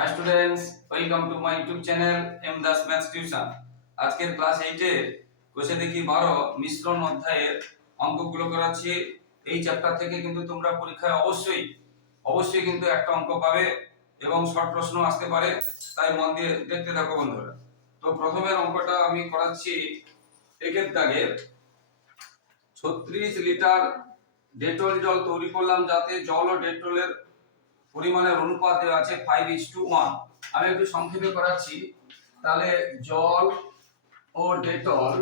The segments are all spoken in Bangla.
Hi students welcome to my YouTube channel M Das maths tuition আজকের ক্লাস এইটে কোষে দেখি বারো মিশ্রণ অধ্যায়ের অঙ্কগুলো করাচ্ছি। এই চ্যাপ্টার থেকে কিন্তু তোমরা পরীক্ষায় অবশ্যই অবশ্যই কিন্তু একটা অঙ্ক পাবে এবং শর্ট প্রশ্ন আসতে পারে। তাই মন দিয়ে দেখতে থাকো বন্ধুরা। তো প্রথমের অঙ্কটা আমি করাচ্ছি একের দাগের। ছত্রিশ লিটার ডেটল জল তৈরি করলাম যাতে জল ও ডেটলের পরিমাণের অনুপাত দেওয়া আছে ফাইভ ইস টু ওয়ান আমি একটু সংক্ষেপে করাচ্ছি। তাহলে জল ও ডেটল,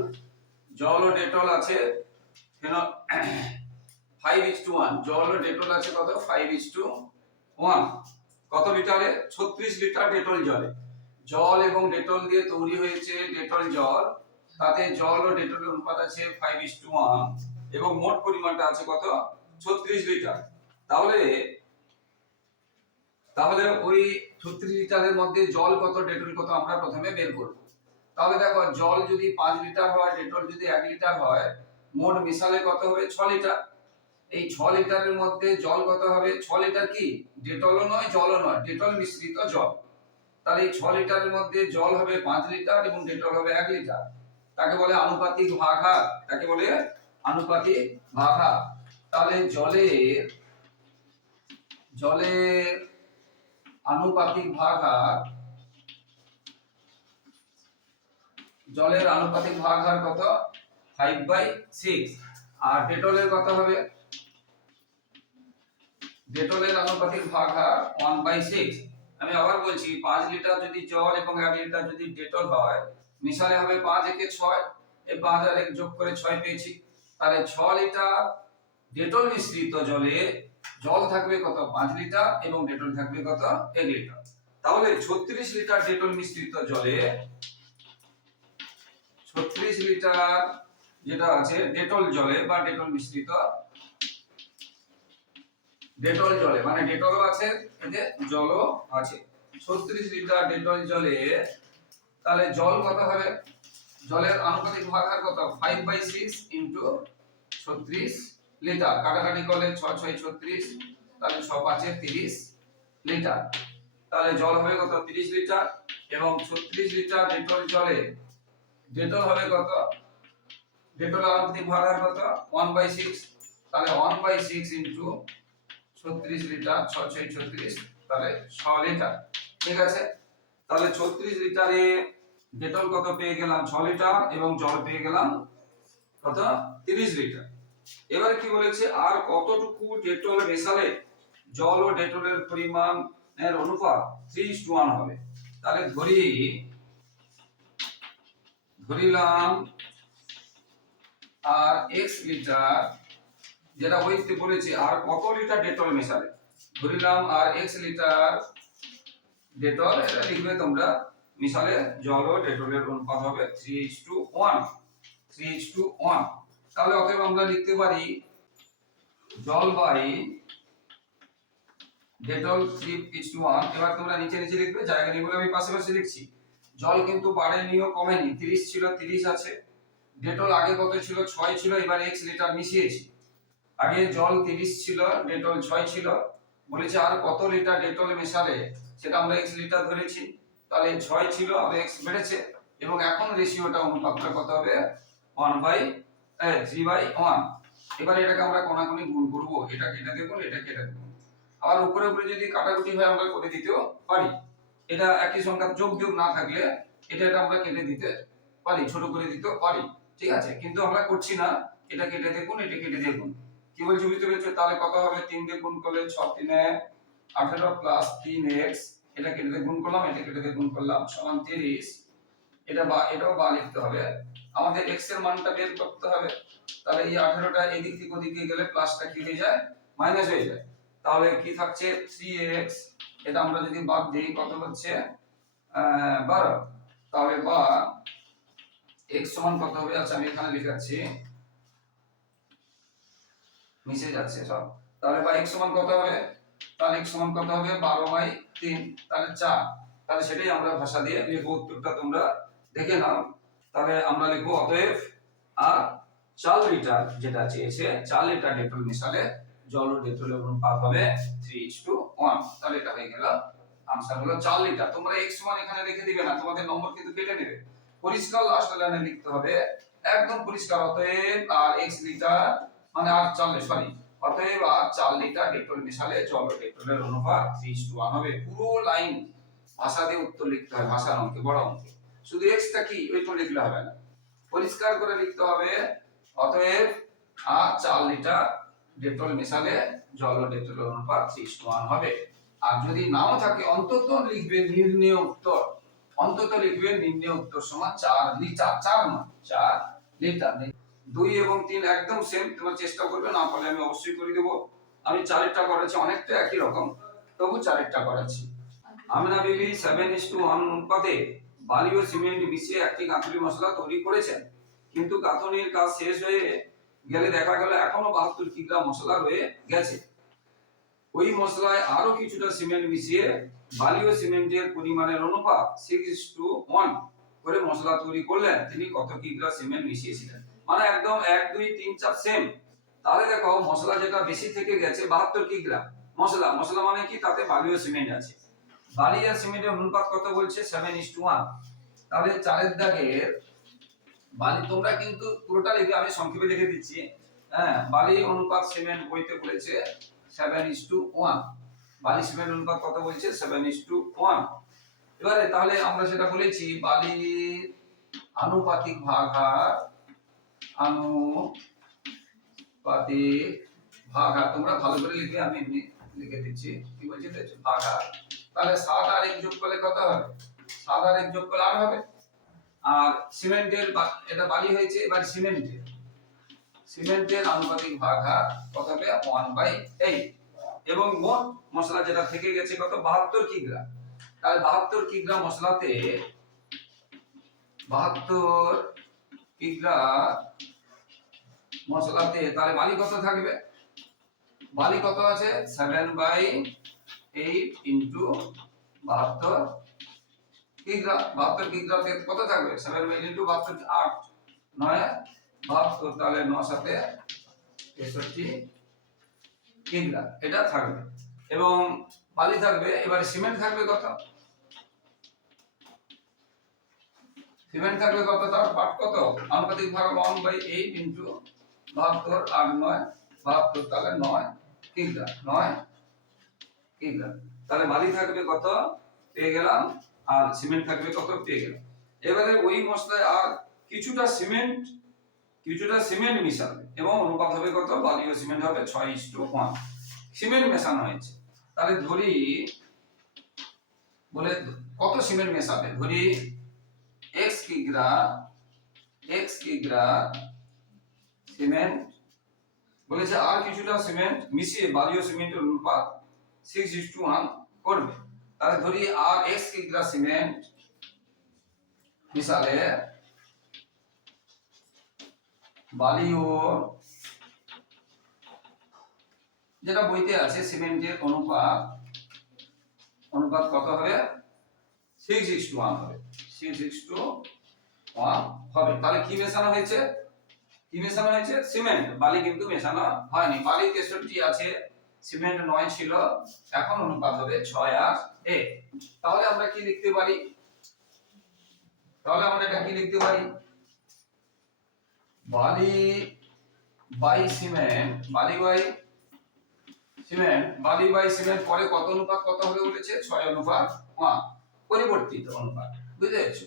জল ও ডেটল আছে ফাইভ ইস টু ওয়ান জল ও ডেটল আছে কত? ফাইভ ইস টু ওয়ান কত লিটারে? ছত্রিশ লিটার ডেটল জলে। জল এবং ডেটল দিয়ে তৈরি হয়েছে ডেটল জল। তাতে জল ও ডেটলের অনুপাত আছে ফাইভ ইস টু ওয়ান এবং মোট পরিমাণটা আছে কত? ছত্রিশ লিটার। তাহলে তাহলে ওই ছত্রিশ লিটারের মধ্যে জল কত, ডেটল কত আমরা প্রথমে বের করব। তাহলে দেখো, জল যদি পাঁচ লিটার হয়, ডেটল যদি এক লিটার হয়, মোট মিশালে কত হবে? ছ লিটার। এই ছ লিটারের মধ্যে জল কত হবে? ছ লিটার কি? ডেটলও নয়, জলও নয়, ডেটল মিশ্রিত জল। তাহলে এই ছ লিটারের মধ্যে জল হবে পাঁচ লিটার এবং ডেটল হবে এক লিটার। তাকে বলে আনুপাতিক ভাগহার। তাকে বলে আনুপাতিক ভাগহার। তাহলে জলের জলের আনুপাতিক ভাগহার, জলের আনুপাতিক ভাগহার কত? ফাইভ বাই সিক্স আর ডেটলের কত হবে? ডেটলের আনুপাতিক ভাগহার ওয়ান বাই সিক্স আমি আবার বলছি, পাঁচ লিটার যদি জল এবং এক লিটার যদি ডেটল হয়, মিশালে হবে পাঁচ একে ছয়। এই পাঁচ আর এক যোগ করে ছয় পেয়েছি। তাহলে ছ লিটার ডেটল মিশ্রিত জলে জল থাকবে কত পাঁচ লিটার এবং ডেটল থাকবে কত এক লিটার। তাহলে ছত্রিশ লিটার ডেটল মিশ্রিত জলে ছত্রিশ লিটার যেটা আছে ডেটল জলে বা ডেটল মিশ্রিত ডেটল জলে মানে ডেটলও আছে এতে জলও আছে। ছত্রিশ লিটার ডেটল জলে তাহলে জল কত হবে? জলের আনুপাতিক ভাগহার কত? ফাইভ বাই সিক্স ইন্টু ছত্রিশ লিটার, কাটাকাটি করলে ছ ছয়, ছত্রিশ, তাহলে ছ পাঁচে তিরিশ লিটার। তাহলে জল হবে কত? তিরিশ লিটার এবং ছত্রিশ লিটার ডেটল জলে, ডেটল হবে কত? ডেটল আনুপাতিক ভাগহার কত? ওয়ান বাই সিক্স তাহলে ওয়ান বাই সিক্স ইন্টু ছত্রিশ লিটার ছ ছয়, ছত্রিশ, তাহলে ছ লিটার। ঠিক আছে? তাহলে ছত্রিশ লিটারে ডেটল কত পেয়ে গেলাম? ছ লিটার এবং জল পেয়ে গেলাম কত? তিরিশ লিটার। এবারে কি বলেছে? আর কতটুকু ডেটল মেশালে জল ও ডেটলের পরিমাণ এর অনুপাত থ্রি টু ওয়ান হবে? তাহলে ধরি, ধরিলাম আর এক্স লিটার, যেটা ওইতে বলেছে, আর কত লিটার ডেটল মেশালে ধরিলাম আর এক্স লিটার ডেটল, এটা লিখবে তোমরা মিশালে জল ও ডেটলের অনুপাত হবে three to one three to one তাহলে অতএব আমরা লিখতে পারি জল by Dettol three is to one. এবার তোমরা নিচে নিচে লিখবে, জায়গা নিয়ে বলে আমি পাশে পাশে লিখছি। জল কিন্তু বাড়েনিও কমেনি, তিরিশ ছিল, তিরিশ আছে। ডেটল আগে কত ছিল? ছয় ছিল, এবার এক্স লিটার মিশিয়েছি। আগে জল তিরিশ ছিল, ডেটল ছয় ছিল। বলেছে আর কত লিটার ডেটল মেশালে? সেটা আমরা এক্স লিটার ধরেছি। তাহলে ছয় ছিল আর এক্স বেড়েছে। এবং এখন রেশিওটা অনুপাতটা কত হবে? One by by one. এবার এটাকে আমরা কোনাকুনি গুণ করব। এটা কেটে দেবো, এটা কেটে দেবো। আবার উপরে উপরে যদি কাটাকুটি হয়, আমরা করে দিতেও পারি। এটা একই সংখ্যা, যোগ বিয়োগ না থাকলে এটা এটা আমরা কেটে দিতে পারি, ছোট করে দিতেও পারি। ঠিক আছে? কিন্তু আমরা করছি না। এটা কেটে দেখুন, এটা কেটে দেখুন। কি বলছি, বুঝতে পেরেছ? তাহলে কত হবে? তিন দিয়ে গুণ করলে ছ, তিনে আঠেরো প্লাস তিন এক্স এটা কেটে দিয়ে গুণ করলাম, এটা কেটে দিয়ে গুণ করলাম, সমান তিরিশ। এটা বা, এটাও বা লিখতে হবে। আমাদের এক্সের মানটা বের করতে হবে। তাহলে এই আঠেরোটা এদিক থেকে ওদিকে গেলে প্লাসটা কি হয়ে যায়? মাইনাস হয়ে যায়। তাহলে কি থাকছে? থ্রি এক্স এটা আমরা যদি বাদ দিই কত হচ্ছে? আহ, বারো। তাহলে বা এক্স সমান কত হবে? আচ্ছা আমি এখানে লিখাচ্ছি মিশে যাচ্ছে সব। তাহলে বা এক্স সমান কত হবে? তাহলে এক্স সমান কত হবে? বারো বাই তিন। তাহলে চার। তাহলে সেটাই আমরা ভাষা দিয়ে লিখব। উত্তরটা তোমরা দেখে নাও। তাহলে আমরা লিখব অতএব, আর চার লিটার যেটা চেয়েছে চার লিটার ডেটল মিশালে জল ও ডেটলের অনুপাত হবে থ্রি টু ওয়ান তাহলে এটা হয়ে গেল আনসার হলো চার লিটার। তোমরা এক্স সমান এখানে রেখে দিবে না, তোমাদের নম্বর কিন্তু কেটে নেবে। পরিষ্কার লাস্ট লাইনে লিখতে হবে, একদম পরিষ্কার, অতএব আর এক্স লিটার মানে আর চার সরি অতএব আর চার লিটার ডেটল মেশালে জল ও ডেটলের অনুপাত থ্রি টু ওয়ান হবে। পুরো লাইন ভাষা দিয়ে উত্তর লিখতে হয়, ভাষার অঙ্কে, বড় অঙ্কে। শুধু এক্সটা কি? ওইটা লিখলে হবে না। পরিষ্কার করে লিখতে হবে। অতএব আর চার লিটার ডেটল মেশালে জল ও ডেটলের অনুপাত থ্রি ওয়ান হবে। আর যদি নাও থাকে, অন্তত লিখবে নির্ণয় উত্তর। অন্তত লিখবে নির্ণয় উত্তর সমান চার লিটার। চার না চার লিটার। দুই এবং তিন একদম সেম তোমার চেষ্টা করবে, না পারলে আমি অবশ্যই করে দেবো। আমি চারেরটা করাচ্ছি অনেকটা একই রকম। তবু চারেরটা করাচ্ছি আমিনা বিবি সেভেন ইস টু ওয়ান অনুপাতে বালি ও সিমেন্ট মিশিয়ে একটি গাঁথুনি মশলা তৈরি করেছেন। কিন্তু গাঁথনির কাজ শেষ হয়ে গেলে দেখা গেল এখনও বাহাত্তর কিগ্রা মশলা রয়ে গেছে। ওই মশলায় আরও কিছুটা সিমেন্ট মিশিয়ে বালি ও সিমেন্টের পরিমাণের অনুপাত সিক্স টু ওয়ান করে মশলা তৈরি করলেন। তিনি কত কিগ্রা সিমেন্ট মিশিয়েছিলেন? মানে একদম এক, দুই, তিন, চার সেম তাহলে দেখো মশলা যেটা বেশি থেকে গেছে, বাহাত্তর কিগ্রা মশলা। মশলা মানে কি? তাতে বালি ও সিমেন্ট আছে। বালি আর সিমেন্টের অনুপাত কত বলছে? সেভেন ইস টু ওয়ান তাহলে চারের দাগের বালি তোমরা কিন্তু পুরোটা লিখে আমি সংক্ষেপে লিখে দিচ্ছি। হ্যাঁ বালি অনুপাত সিমেন্ট বইতে বলেছে সেভেন ইস টু ওয়ান বালি সিমেন্ট অনুপাত কত বলছে? সেভেন ইস টু ওয়ান এবারে তাহলে আমরা সেটা বলেছি, বালি আনুপাতিক ভাগার আনুপাতিক ভাগার তোমরা ভালো করে লিখে আমি এমনি লিখে দিচ্ছি। কি বলছি? ভাগার তাহলে সাত আর এক যোগ করলে কত হবে? সাত আর এক যোগ করলে আট হবে। আর সিমেন্টের এটা বালি হয়েছে, এবার সিমেন্টের। সিমেন্টের আনুপাতিক ভাগার কত হবে? ওয়ান বাই এইট এবং মোট মশলা যেটা থেকে গেছে কত? বাহাত্তর কিগ্রা তাহলে বাহাত্তর কিগ্রা মশলাতে বাহাত্তর কিগ্রা মশলাতে তাহলে বালি কত থাকবে? বালি কত আছে? সেভেন বাই এইট ইন্টু কত থাকবে? নয় তাহলে ন সাথে এটা থাকবে। এবং বালি থাকবে, এবারে সিমেন্ট থাকবে কত? সিমেন্ট থাকবে কত? তার পাট কত? আনুপাতিক ভাগ ওয়ান বাই এইট ইন্টু বাহাত্তর, আট, নয়, বাহাত্তর, তাহলে নয় কিগ্রা, নয় কিগ্রা তাহলে বালি থাকবে কত? পেয়ে গেলাম। আর সিমেন্ট থাকবে কত? পেয়ে গেলাম। এবারে ওই মশলায় আর কিছুটা সিমেন্ট কিছুটা সিমেন্ট মিশাবে এবং অনুপাত হবে কত? বালি ও সিমেন্ট হবে ছয় ইস টু ওয়ান। সিমেন্ট মেশানো হয়েছে। তাহলে ধরি, বলে কত সিমেন্ট মেশাবে? ধরি এক্স কিগ্রা এক্স কিগ্রা সিমেন্ট, বলেছে আর কিছুটা সিমেন্ট মিশিয়ে বালি ও সিমেন্টের অনুপাত সিক্স ইস টু ওয়ান করবে তাহলে ধরি আর এক্স কিগ্রা সিমেন্ট মিশালে বালি ও যেটা বইতে আছে সিমেন্টের অনুপাত অনুপাত কত হবে সিক্স ইস টু ওয়ান হবে সিক্স ইস টু ওয়ান হবে তাহলে কি মেশানো হয়েছে কি মেশানো হয়েছে সিমেন্ট বালি কিন্তু মেশানো হয়নি বালি তেষট্টি আছে সিমেন্ট নয় ছিল, এখন অনুপাত হবে ছয় আর এক তাহলে আমরা কি লিখতে পারি? তাহলে আমরা এটা কি লিখতে পারি? বালি বাই সিমেন্ট, বালি বাই সিমেন্ট, বালি বাই সিমেন্ট পরে কত অনুপাত, কত হবে উঠেছে? ছয় অনুপাত পরিবর্তিত অনুপাত, বুঝতে পেরেছ?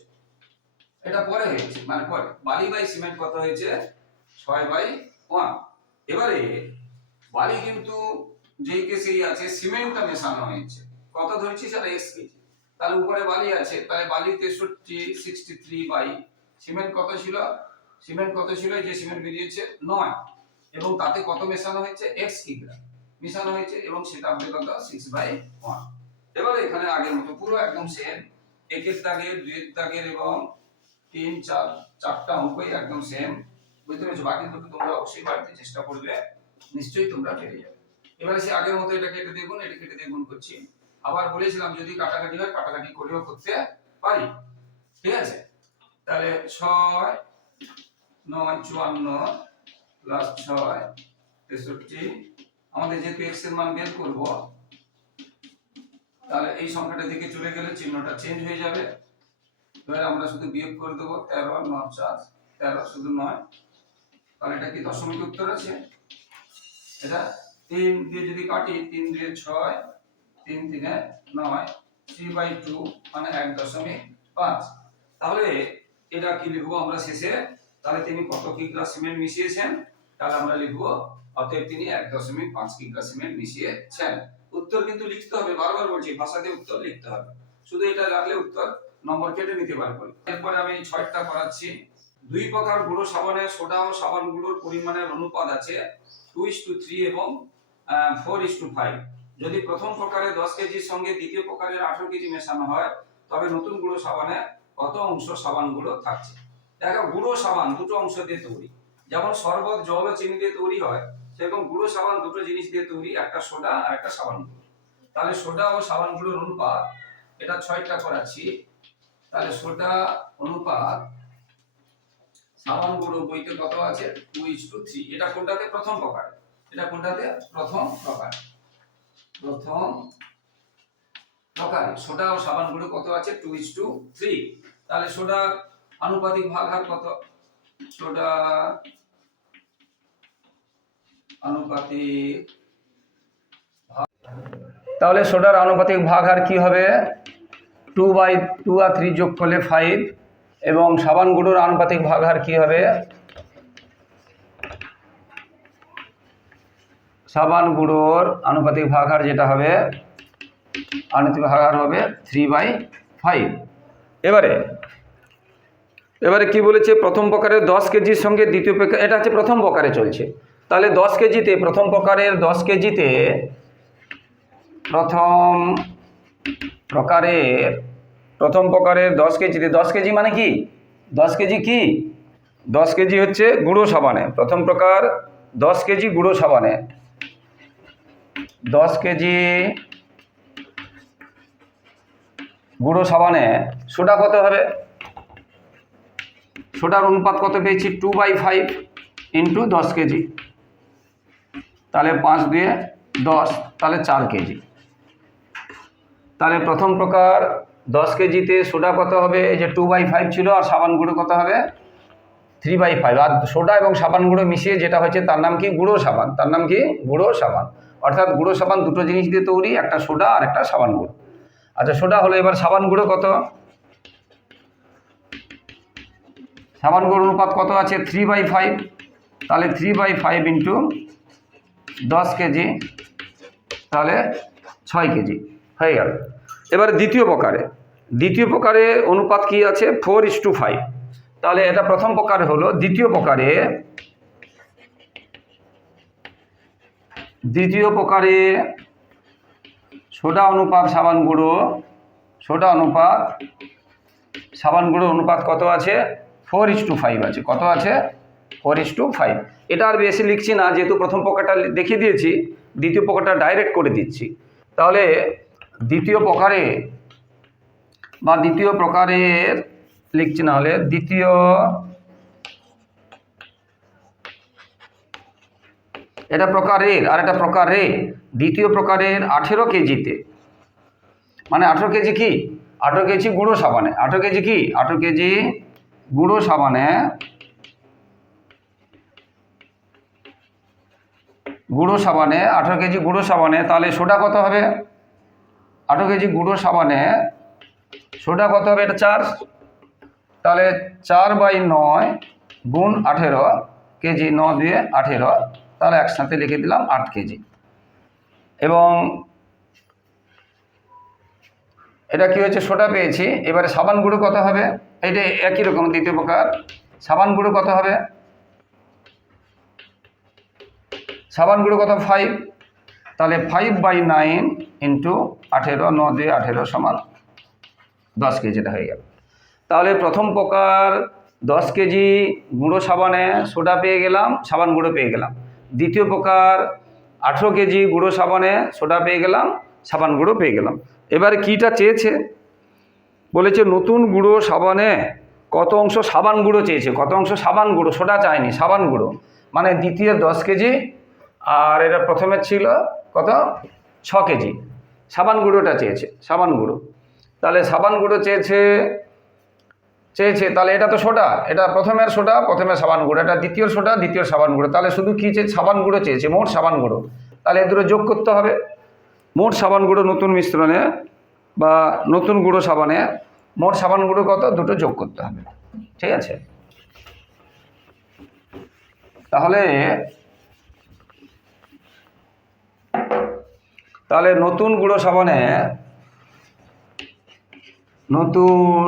এটা পরে হয়েছে মানে পরে। বালি বাই সিমেন্ট কত হয়েছে? ছয় বাই ওয়ান। এবারে বালি কিন্তু যেই কেসেই আছে, সিমেন্টটা মেশানো হয়েছে। কত ধরেছি সেটা এক্স কেজি। তাহলে উপরে বালি আছে, তাহলে বালি তেষট্টি সিক্সটি থ্রি বাই। সিমেন্ট কত ছিল? সিমেন্ট কত ছিল? যে সিমেন্ট বেরিয়েছে, নয়। এবং তাতে কত মেশানো হয়েছে? এক্স কিগ্রা মেশানো হয়েছে এবং সেটা হবে কত? সিক্স বাই ওয়ান এবার এখানে আগের মতো পুরো একদম সেম একের দাগের, দুইয়ের দাগের এবং তিন, চার, চারটা অঙ্কই একদম সেম বুঝতে পেরেছ? বাকি দুটো তোমরা অবশ্যই বাড়িতে চেষ্টা করবে নিশ্চয়ই তোমরা পেরে যাবে। এবারে সে আগের মতো এটা কেটে দেখুন এটা কেটে দেখুন করছি। আবার বলেছিলাম যদি কাটাকাটি হয়, কাটাকাটি করেও করতে পারি। ঠিক আছে? তাহলে ছয়, নয়, চুয়ান্ন প্লাস ছয়, তেষট্টি, আমাদের যেহেতু এক্সের মান বের করব, তাহলে এই সংখ্যাটা দিকে চলে গেলে চিহ্নটা চেঞ্জ হয়ে যাবে। এবার আমরা শুধু বিয়োগ করে দেবো তেরো ন চার, তেরো, শুধু নয়। তাহলে এটা কি দশমিক উত্তর আছে? এটা তিন দিয়ে যদি কাটি, তিন দিয়ে ছয়, তিন তিনে নয়, থ্রি বাই টু মানে এক দশমিক পাঁচ। তাহলে এটা কি লিখব আমরা শেষে? তাহলে তিনি কত কিগ্রা সিমেন্ট মিশিয়েছেন? তাহলে আমরা লিখব, অতএব তিনি এক দশমিক পাঁচ কিগ্রা সিমেন্ট মিশিয়েছেন। উত্তর কিন্তু লিখতে হবে, বারবার বলছি, ভাষাতে উত্তর লিখতে হবে। শুধু এটা রাখলে উত্তর নম্বর কেটে নিতে পারব। এরপরে আমি ছয়টা করাচ্ছি দুই প্রকার গুঁড়ো সাবানে সোডা ও সাবান গুঁড়োর পরিমাণের অনুপাত আছে। টু ইস টু থ্রি এবং ফোর ইস টু ফাইভ যদি প্রথম প্রকারে দশ কেজির সঙ্গে দ্বিতীয় প্রকারের আঠারো কেজি মেশানো হয়, তবে নতুন গুঁড়ো সাবানে কত অংশ সাবান গুঁড়ো থাকছে? দেখো, গুঁড়ো সাবান দুটো অংশ দিয়ে তৈরি। যেমন শরবত, জল ও চিনি দিয়ে তৈরি হয়, সেরকম গুঁড়ো সাবান দুটো জিনিস দিয়ে তৈরি, একটা সোডা আর একটা সাবান গুঁড়ো তাহলে সোডা ও সাবান গুঁড়োর অনুপাত, এটা ছয়টা করাচ্ছি। তাহলে সোডা অনুপাত সাবান গুঁড়ো বইতে কত আছে? টু ইস টু থ্রি এটা কোনটাতে প্রথম প্রকার। এটা কোনটাতে? প্রথম প্রকার। প্রথম প্রকার। সোডা ও সাবান গুঁড়ো কত আছে? টু ইস টু থ্রি তাহলে সোডার আনুপাতিক ভাগ হার কত? সোডা আনুপাতিক তাহলে সোডার আনুপাতিক ভাগ হার কি হবে? টু বাই টু আর থ্রি যোগ করলে ফাইভ এবং সাবান গুঁড়োর আনুপাতিক ভাগ হার কি হবে? সাবান গুঁড়োর আনুপাতিক ভাগার যেটা হবে, আনুপাতিক ভাগার হবে থ্রি বাই ফাইভ এবারে এবারে কি বলেছে? প্রথম প্রকারের দশ কেজির সঙ্গে দ্বিতীয় প্রকার, এটা হচ্ছে প্রথম প্রকারে চলছে। তাহলে দশ কেজিতে, প্রথম প্রকারের দশ কেজিতে প্রথম প্রকারের প্রথম প্রকারের দশ কেজিতে, দশ কেজি মানে কি? দশ কেজি কি? দশ কেজি হচ্ছে গুঁড়ো সাবানে। প্রথম প্রকার দশ কেজি গুঁড়ো সাবানে। দশ কেজি গুঁড়ো সাবানে সোডা কত হবে? সোডার অনুপাত কত পেয়েছি? টু বাই ফাইভ ইন্টু দশ কেজি। তাহলে পাঁচ দিয়ে দশ, তাহলে চার কেজি। তাহলে প্রথম প্রকার দশ কেজিতে সোডা কত হবে? এই যে টু বাই ফাইভ ছিল, আর সাবান গুঁড়ো কত হবে? থ্রি বাই ফাইভ আর সোডা এবং সাবান গুঁড়ো মিশিয়ে যেটা হচ্ছে তার নাম কি? গুঁড়ো সাবান। তার নাম কি? গুঁড়ো সাবান। অর্থাৎ গুঁড়ো সাবান দুটো জিনিস দিয়ে তৈরি, একটা সোডা আর একটা সাবান গুঁড়ো। আচ্ছা সোডা হলো এবার সাবান গুঁড়ো কত? সাবান গুঁড়ো অনুপাত কত আছে? থ্রি বাই ফাইভ তাহলে থ্রি বাই ফাইভ ইন্টু দশ কেজি, তাহলে ছয় কেজি, হয়ে গেল। এবারে দ্বিতীয় প্রকারে। দ্বিতীয় প্রকারে অনুপাত কি আছে? ফোর ইস টু ফাইভ তাহলে এটা প্রথম প্রকারে হলো। দ্বিতীয় প্রকারে দ্বিতীয় প্রকারে সোডা অনুপাত সাবান গুঁড়ো সোডা অনুপাত সাবান গুঁড়ো অনুপাত কত আছে? ফোর ইস টু ফাইভ আছে। কত আছে? ফোর ইস টু ফাইভ এটা আর বেশি লিখছি না, যেহেতু প্রথম প্রকারটা দেখিয়ে দিয়েছি, দ্বিতীয় প্রকারটা ডাইরেক্ট করে দিচ্ছি। তাহলে দ্বিতীয় প্রকারে বা দ্বিতীয় প্রকারের লিখছি না হলে দ্বিতীয় এটা প্রকারের, আর এটা প্রকারে দ্বিতীয় প্রকারের আঠেরো কেজিতে। মানে আঠেরো কেজি কি? আঠেরো কেজি গুঁড়ো সাবানে। আঠেরো কেজি কি? আঠেরো কেজি গুঁড়ো সাবানে গুঁড়ো সাবানে, আঠেরো কেজি গুঁড়ো সাবানে, তাহলে সোডা কত হবে? আঠেরো কেজি গুঁড়ো সাবানে সোডা কত হবে? এটা চার। তাহলে চার বাই নয় গুণ আঠেরো, কেজি ন দিয়ে আঠেরো। তাহলে একসাথে লিখে দিলাম আট কেজি। এবং এটা কি হয়েছে? সোটা পেয়েছি। এবারে সাবান গুঁড়ো কত হবে? এটা একই রকম দ্বিতীয় প্রকার। সাবান গুঁড়ো কত হবে? সাবান গুঁড়ো কত? ফাইভ তাহলে ফাইভ বাই নাইন ইন্টু আঠেরো, ন দুই আঠেরো সমান দশ কেজিটা হয়ে গেল। তাহলে প্রথম প্রকার দশ কেজি গুঁড়ো সাবানে সোডা পেয়ে গেলাম, সাবান গুঁড়ো পেয়ে গেলাম। দ্বিতীয় প্রকার আঠেরো কেজি গুঁড়ো সাবানে সোডা পেয়ে গেলাম, সাবান গুঁড়ো পেয়ে গেলাম। এবারে কীটা চেয়েছে? বলেছে, নতুন গুঁড়ো সাবানে কত অংশ সাবান গুঁড়ো চেয়েছে? কত অংশ সাবান গুঁড়ো? সোডা চায়নি সাবান গুঁড়ো। মানে দ্বিতীয় দশ কেজি, আর এটা প্রথমে ছিল কত? ছ কেজি। সাবান গুঁড়োটা চেয়েছে, সাবান গুঁড়ো। তাহলে সাবান গুঁড়ো চেয়েছে চেয়েছে তাহলে এটা তো সোডা, এটা প্রথমের সোডা, প্রথমে সাবান গুঁড়ো, এটা দ্বিতীয় সোডা, দ্বিতীয় সাবান গুঁড়ো, তাহলে শুধু কী চেয়ে সাবান গুঁড়ো চেয়েছে? মোট সাবান গুঁড়ো। তাহলে এ দুটো যোগ করতে হবে। মোট সাবান গুঁড়ো নতুন মিশ্রণে বা নতুন গুঁড়ো সাবানে মোট সাবান গুঁড়ো কত? দুটো যোগ করতে হবে। ঠিক আছে? তাহলে তাহলে নতুন গুঁড়ো সাবানে নতুন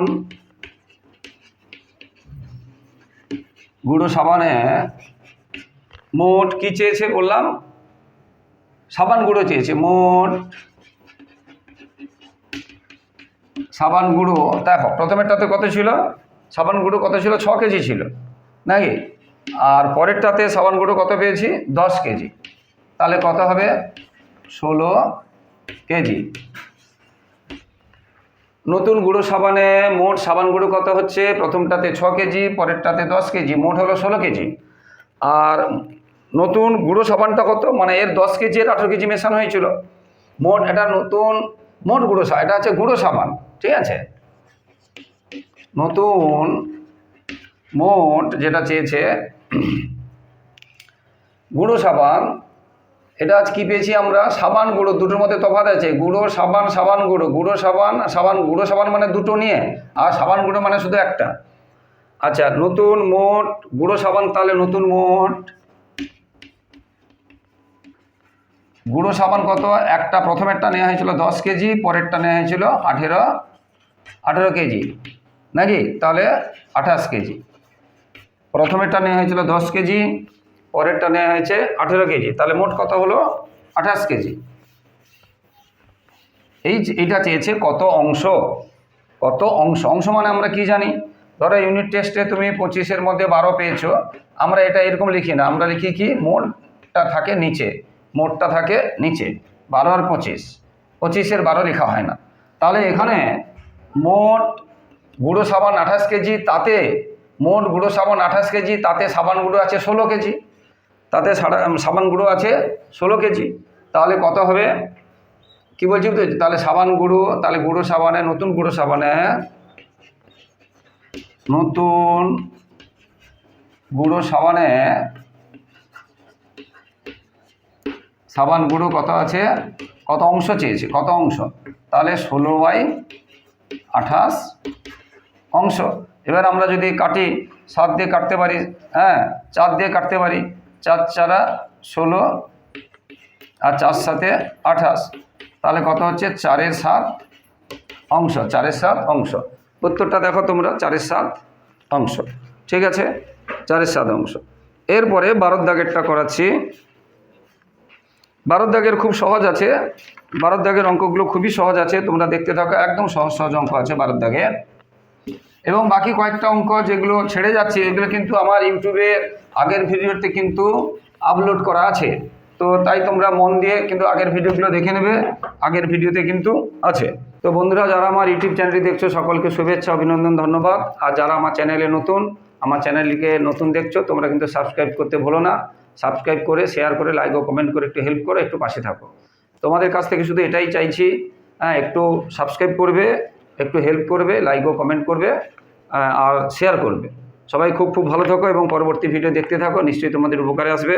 গুঁড়ো সাবানে মোট কি চেয়েছে বললাম? সাবান গুঁড়ো চেয়েছে, মোট। সাবান গুঁড়ো দেখো, প্রথমেরটাতে কত ছিল? সাবান গুঁড়ো কত ছিল? ছ কেজি ছিল, নাকি? আর পরেরটাতে সাবান গুঁড়ো কত পেয়েছি? দশ কেজি। তাহলে কত হবে? ষোলো কেজি। নতুন গুঁড়ো সাবানে মোট সাবান গুঁড়ো কত হচ্ছে? প্রথমটাতে ছ কেজি, পরেরটাতে দশ কেজি, মোট হলো ষোলো কেজি। আর নতুন গুঁড়ো সাবানটা কত? মানে এর দশ কেজি, এর আঠেরো কেজি মেশানো হয়েছিল। মোট এটা নতুন, মোট গুঁড়ো সাবান এটা হচ্ছে গুঁড়ো সাবান, ঠিক আছে? নতুন, মোট যেটা চেয়েছে, গুঁড়ো সাবান এটা আজ কী পেয়েছি আমরা? সাবান গুঁড়ো, দুটোর মধ্যে তফাৎ আছে। গুঁড়ো, সাবান সাবান গুঁড়ো। গুঁড়ো, সাবান সাবান, গুঁড়ো, সাবান মানে দুটো নিয়ে, আর সাবান গুঁড়ো মানে শুধু একটা। আচ্ছা নতুন মোট, গুঁড়ো, সাবান তাহলে নতুন মোট। গুঁড়ো, সাবান কত? একটা প্রথমেরটা নেওয়া হয়েছিল দশ কেজি, পরেরটা নেওয়া হয়েছিল আঠেরো আঠেরো কেজি। নাকি? তাহলে আঠাশ কেজি। প্রথমেরটা নেওয়া হয়েছিল দশ কেজি পরেরটা নেওয়া হয়েছে আঠেরো কেজি। তাহলে মোট কত হলো? আঠাশ কেজি। এই এইটা চেয়েছে কত অংশ? কত অংশ? অংশ মানে আমরা কি জানি? ধরো ইউনিট টেস্টে তুমি পঁচিশের মধ্যে বারো পেয়েছ। আমরা এটা এরকম লিখি না। আমরা লিখি কি? মোটটা থাকে নিচে। মোটটা থাকে নিচে। বারো আর পঁচিশ। পঁচিশের বারো লেখা হয় না। তাহলে এখানে মোট গুঁড়ো সাবান আঠাশ কেজি, তাতে মোট গুঁড়ো সাবান আঠাশ কেজি, তাতে সাবান গুঁড়ো আছে ষোলো কেজি। তাতে সারা সাবান গুঁড়ো আছে, ষোলো কেজি। তাহলে কত হবে? কি বলছি তো তাহলে সাবান গুঁড়ো, তাহলে গুঁড়ো সাবানে, নতুন গুঁড়ো সাবানে নতুন গুঁড়ো সাবানে সাবান গুঁড়ো কত আছে? কত অংশ চেয়েছে? কত অংশ? তাহলে ষোলো বাই আঠাশ অংশ। এবার আমরা যদি কাটি, সাত দিয়ে কাটতে পারি হ্যাঁ চার দিয়ে কাটতে পারি চার চারা ষোলো আর চার সাথে আঠাশ। তাহলে কত হচ্ছে? চারের সাত অংশ, চারের সাত অংশ। উত্তরটা দেখো তোমরা, চারের সাত অংশ। ঠিক আছে? চারের সাত অংশ। এরপরে বারোর দাগেরটা করাচ্ছি। বারোর দাগের খুব সহজ আছে। বারোর দাগের অঙ্কগুলো খুবই সহজ আছে। তোমরা দেখতে থাকো, একদম সহজ সহজ অঙ্ক আছে বারোর দাগে। এবং বাকি কয়েকটা অঙ্ক যেগুলো ছেড়ে যাচ্ছে, এগুলো কিন্তু আমার ইউটিউবে আগের ভিডিওতে কিন্তু আপলোড করা আছে। তো তাই তোমরা মন দিয়ে কিন্তু আগের ভিডিওগুলো দেখে নেবে, আগের ভিডিওতে কিন্তু আছে। তো বন্ধুরা, যারা আমার ইউটিউব চ্যানেলটি দেখছ, সকলকে শুভেচ্ছা, অভিনন্দন, ধন্যবাদ। আর যারা আমার চ্যানেলে নতুন, আমার চ্যানেলটিকে নতুন দেখছ, তোমরা কিন্তু সাবস্ক্রাইব করতে ভুলো না। সাবস্ক্রাইব করে শেয়ার করে লাইক ও কমেন্ট করে, একটু হেল্প করো, একটু পাশে থাকো। তোমাদের কাছ থেকে শুধু এটাই চাইছি হ্যাঁ একটু সাবস্ক্রাইব করবে, একটু হেল্প করবে লাইক ও কমেন্ট করবে আর শেয়ার করবে। সবাই খুব খুব ভালো থাকো এবং পরবর্তী ভিডিও দেখতে থাকো। নিশ্চয়ই তোমাদের উপকারে আসবে।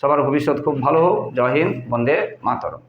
সবার ভবিষ্যৎ খুব ভালো হোক। জয় হিন্দ। বন্দে মাতরম।